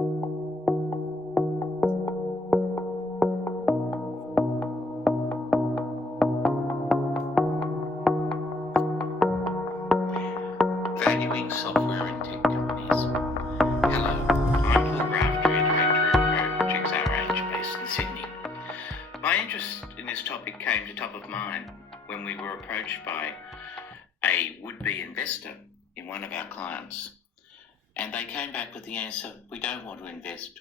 Valuing software and tech companies. Hello, I'm Paul Grafter, Director of Projects RH based in Sydney. My interest in this topic came to top of mind when we were approached by a would-be investor in one of our clients, and they came back with the answer, we don't want to invest.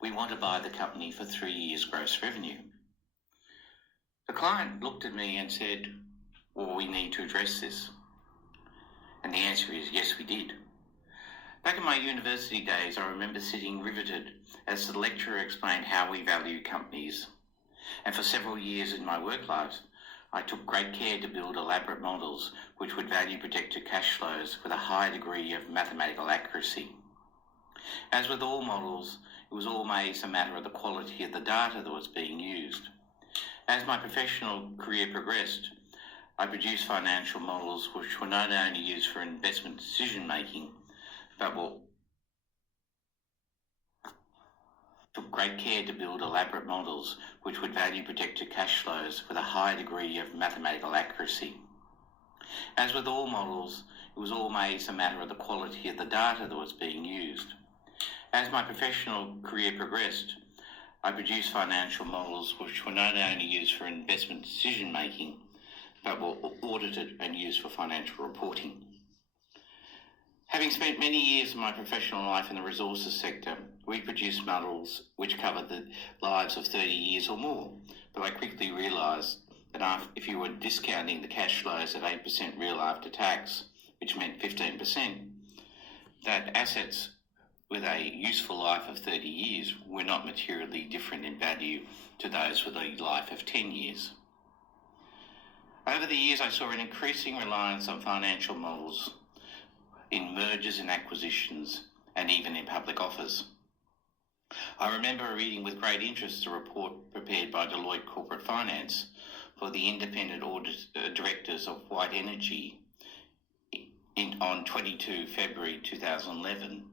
We want to buy the company for 3 years gross revenue. The client looked at me and said, well, we need to address this. And the answer is yes, we did. Back in my university days, I remember sitting riveted as the lecturer explained how we value companies. And for several years in my work life, I took great care to build elaborate models which would value projected cash flows with a high degree of mathematical accuracy. As with all models, it was always a matter of the quality of the data that was being used. As my professional career progressed, I produced financial models which were not only used for investment decision making, but took great care to build elaborate models which would value projected cash flows with a high degree of mathematical accuracy. As with all models, it was always a matter of the quality of the data that was being used. As my professional career progressed, I produced financial models which were not only used for investment decision making, but were audited and used for financial reporting. Having spent many years of my professional life in the resources sector, we produced models which covered the lives of 30 years or more, but I quickly realised that if you were discounting the cash flows at 8% real after tax, which meant 15%, that assets with a useful life of 30 years were not materially different in value to those with a life of 10 years. Over the years, I saw an increasing reliance on financial models in mergers and acquisitions and even in public offers. I remember reading with great interest the report prepared by Deloitte Corporate Finance for the independent directors of White Energy on 22 February 2011,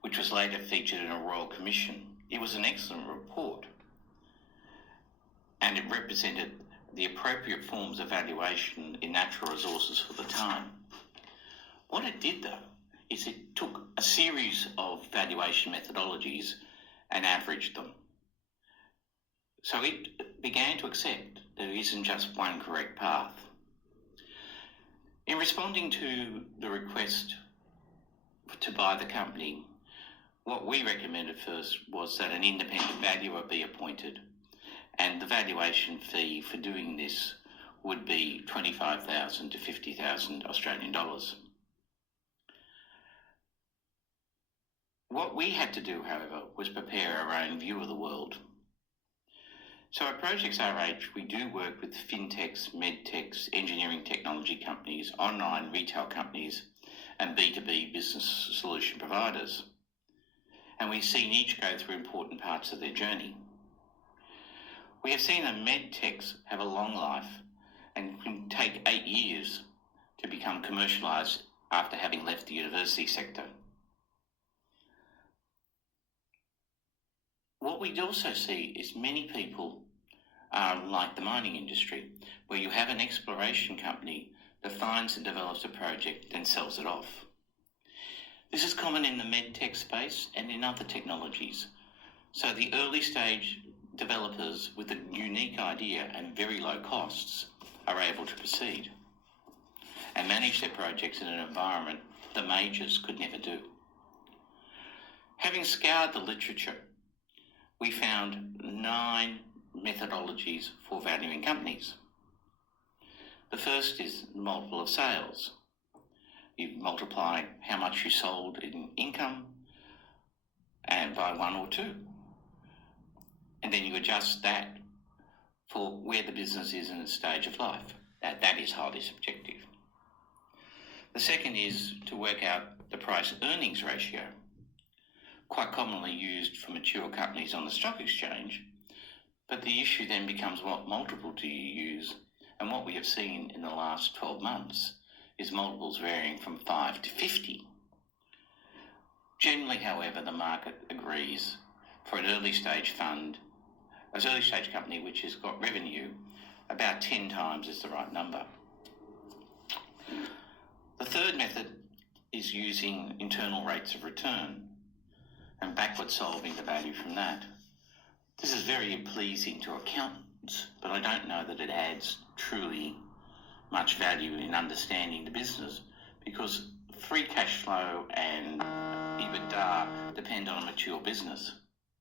which was later featured in a Royal Commission. It was an excellent report, and it represented the appropriate forms of valuation in natural resources for the time. What it did, though, is it took a series of valuation methodologies and averaged them. So it began to accept there isn't just one correct path. In responding to the request to buy the company, what we recommended first was that an independent valuer be appointed, and the valuation fee for doing this would be 25,000 to 50,000 Australian dollars. What we had to do, however, was prepare our own view of the world. So at Projects RH, we do work with fintechs, medtechs, engineering technology companies, online retail companies, and B2B business solution providers. And we've seen each go through important parts of their journey. We have seen that medtechs have a long life and can take 8 years to become commercialised after having left the university sector. What we also see is many people are like the mining industry, where you have an exploration company that finds and develops a project and sells it off. This is common in the medtech space and in other technologies. So the early stage developers with a unique idea and very low costs are able to proceed and manage their projects in an environment the majors could never do. Having scoured the literature, we found 9 methodologies for valuing companies. The first is multiple of sales. You multiply how much you sold in income and by 1 or 2. And then you adjust that for where the business is in its stage of life. That is highly subjective. The second is to work out the price-earnings ratio, quite commonly used for mature companies on the stock exchange, but the issue then becomes what multiple do you use, and what we have seen in the last 12 months is multiples varying from 5 to 50. Generally, however, the market agrees for an early stage company which has got revenue, about 10 times is the right number. The third method is using internal rates of return and backward solving the value from that. This is very pleasing to accountants, but I don't know that it adds truly much value in understanding the business, because free cash flow and EBITDA depend on a mature business.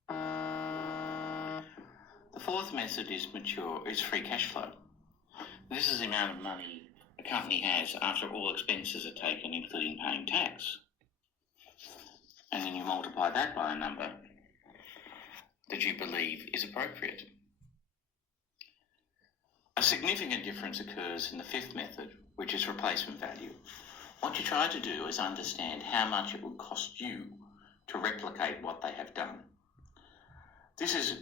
The fourth method is free cash flow. This is the amount of money a company has after all expenses are taken, including paying tax. And then you multiply that by a number that you believe is appropriate. A significant difference occurs in the fifth method, which is replacement value. What you try to do is understand how much it would cost you to replicate what they have done. This is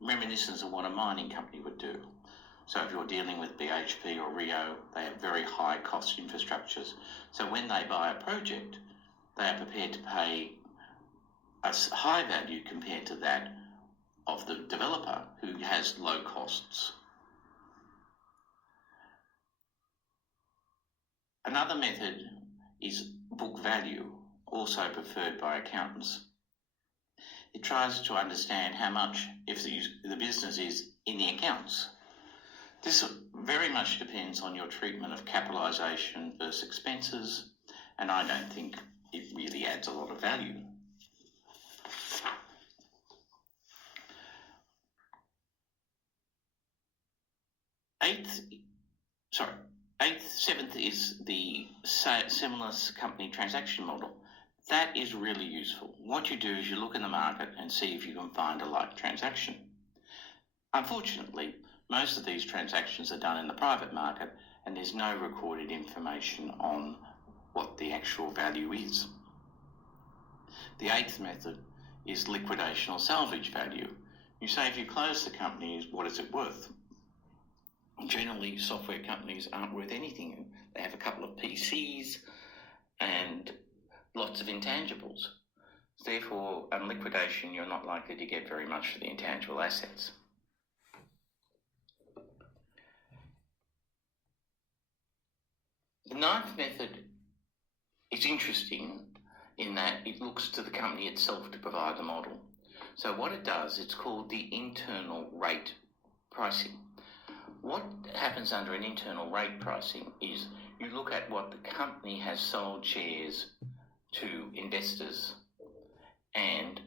reminiscent of what a mining company would do. So if you're dealing with BHP or Rio, they have very high cost infrastructures. So when they buy a project, they are prepared to pay a high value compared to that of the developer who has low costs. Another method is book value, also preferred by accountants. It tries to understand how much, if the business is in the accounts. This very much depends on your treatment of capitalisation versus expenses, and I don't think it really adds a lot of value. Seventh is the similar company transaction model. That is really useful. What you do is you look in the market and see if you can find a like transaction. Unfortunately, most of these transactions are done in the private market, and there's no recorded information on what the actual value is. The eighth method is liquidation or salvage value. You say if you close the company, what is it worth? Generally, software companies aren't worth anything. They have a couple of PCs and lots of intangibles. Therefore, on liquidation, you're not likely to get very much for the intangible assets. The ninth method is interesting in that it looks to the company itself to provide the model. So what it does, it's called the internal rate pricing. What happens under an internal rate pricing is you look at what the company has sold shares to investors and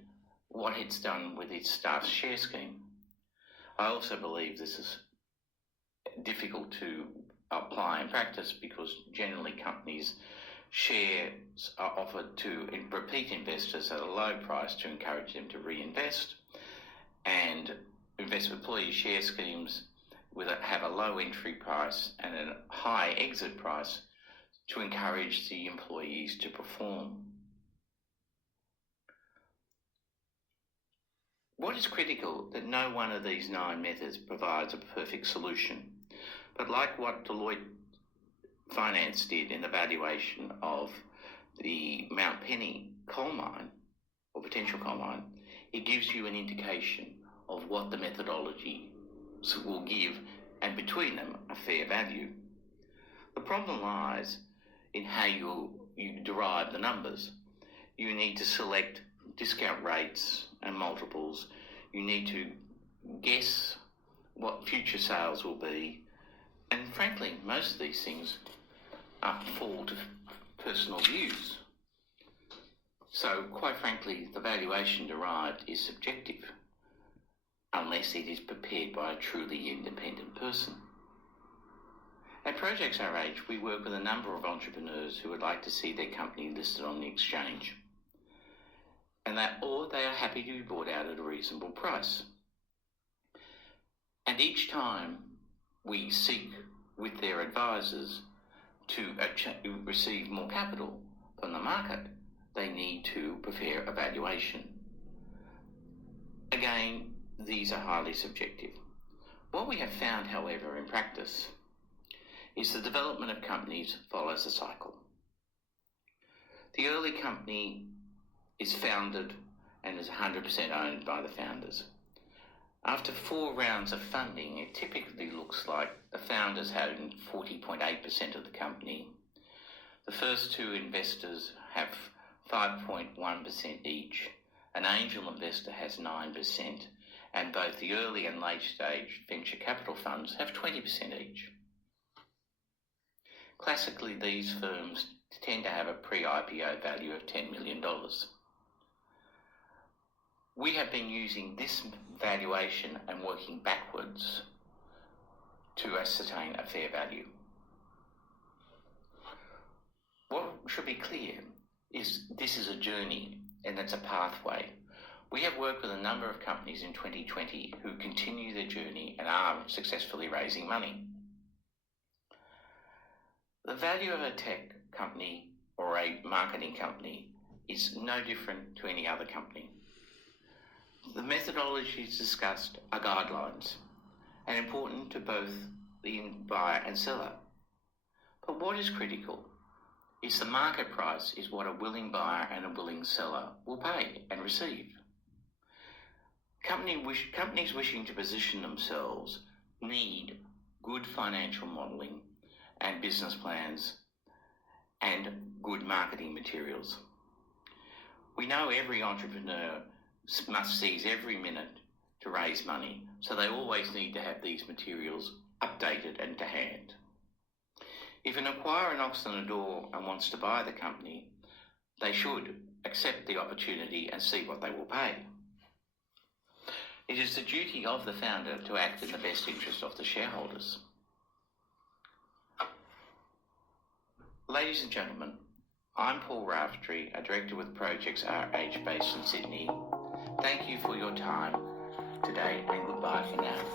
what it's done with its staff share scheme. I also believe this is difficult to apply in practice because generally companies' shares are offered to repeat investors at a low price to encourage them to reinvest, and employee share schemes have a low entry price and a high exit price to encourage the employees to perform. What is critical that no one of these 9 methods provides a perfect solution, but like what Deloitte Finance did in the valuation of the Mount Penny coal mine or potential coal mine, it gives you an indication of what the methodology will give, and between them a fair value. The problem lies in how you derive the numbers. You need to select discount rates and multiples. You need to guess what future sales will be, and frankly most of these things fall to personal views. So quite frankly, the valuation derived is subjective unless it is prepared by a truly independent person. At Projects RH, we work with a number of entrepreneurs who would like to see their company listed on the exchange, or they are happy to be bought out at a reasonable price. And each time we seek with their advisors to receive more capital from the market, they need to prepare a valuation. Again, these are highly subjective. What we have found, however, in practice is the development of companies follows a cycle. The early company is founded and is 100% owned by the founders. After 4 rounds of funding, it typically looks like the founders own 40.8% of the company. The first 2 investors have 5.1% each. An angel investor has 9%, and both the early and late stage venture capital funds have 20% each. Classically, these firms tend to have a pre-IPO value of $10 million. We have been using this valuation and working backwards to ascertain a fair value. What should be clear is this is a journey and it's a pathway. We have worked with a number of companies in 2020 who continue their journey and are successfully raising money. The value of a tech company or a marketing company is no different to any other company. The methodologies discussed are guidelines and important to both the buyer and seller. But what is critical is the market price is what a willing buyer and a willing seller will pay and receive. Companies wishing to position themselves need good financial modelling and business plans and good marketing materials. We know every entrepreneur must seize every minute to raise money, so they always need to have these materials updated and to hand. If an acquirer knocks on the door and wants to buy the company, they should accept the opportunity and see what they will pay. It is the duty of the founder to act in the best interest of the shareholders. Ladies and gentlemen, I'm Paul Raftery, a director with Projects RH based in Sydney. Thank you for your time today and goodbye for now.